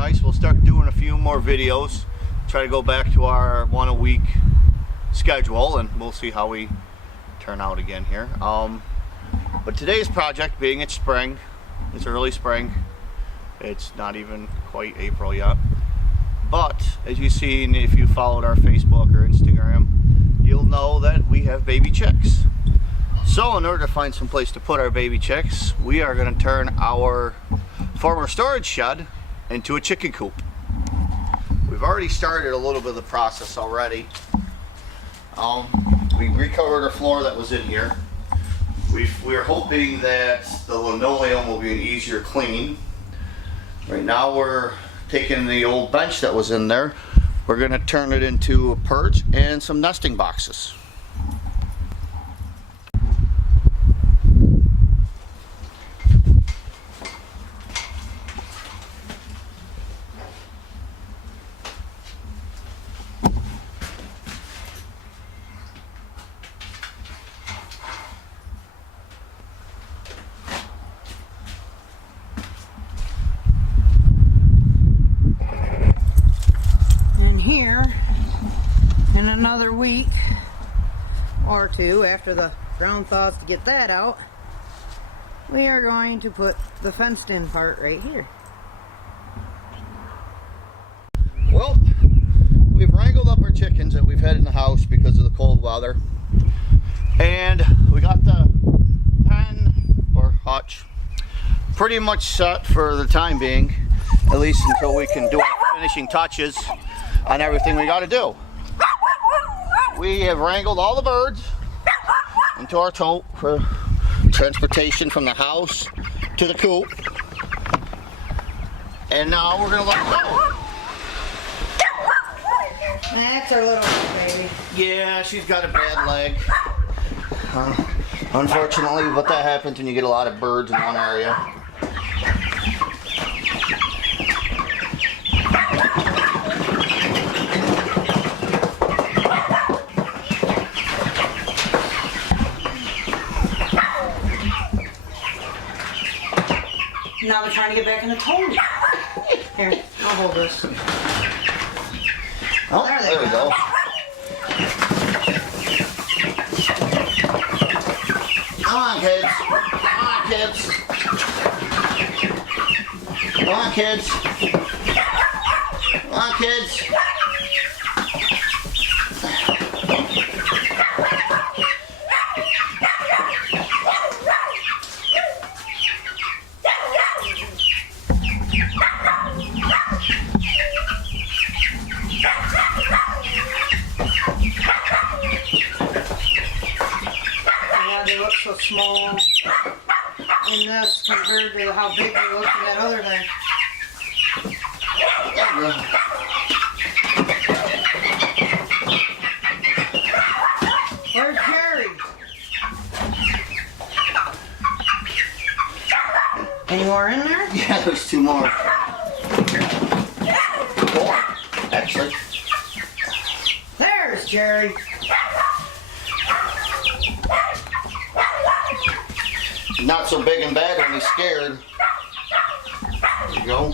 nice. We'll start doing a few more videos. Try to go back to our one a week schedule, and we'll see how we turn out again here. But today's project, being it's spring, it's early spring. It's not even quite April yet. But as you've seen, if you followed our Facebook or Instagram, you'll know that we have baby chicks. So in order to find some place to put our baby chicks, we are going to turn our former storage shed into a chicken coop. We've already started a little bit of the process already. We recovered our floor that was in here. We're hoping that the linoleum will be an easier clean. Right now we're taking the old bench that was in there. We're going to turn it into a perch and some nesting boxes. Here in another week or two, after the ground thaws to get that out, we are going to put the fenced in part right here. Well, we've wrangled up our chickens that we've had in the house because of the cold weather, and we got the pen or hutch pretty much set for the time being, at least until we can do our finishing touches on everything we got to do. We have wrangled all the birds into our tote for transportation from the house to the coop, and now we're gonna let go. That's our little baby. Yeah, she's got a bad leg. Unfortunately, but that happens when you get a lot of birds in one area. Now they're trying to get back in the tote. Here, I'll hold this. Oh, there we go. Come on, kids. Come on, kids. Come on, kids. Come on, kids. They look so small in this compared to how big they look in that other thing. Where's Jerry? Any more in there? Yeah, there's two more. Four, actually. There's Jerry. Not so big and bad when he's scared. There you go.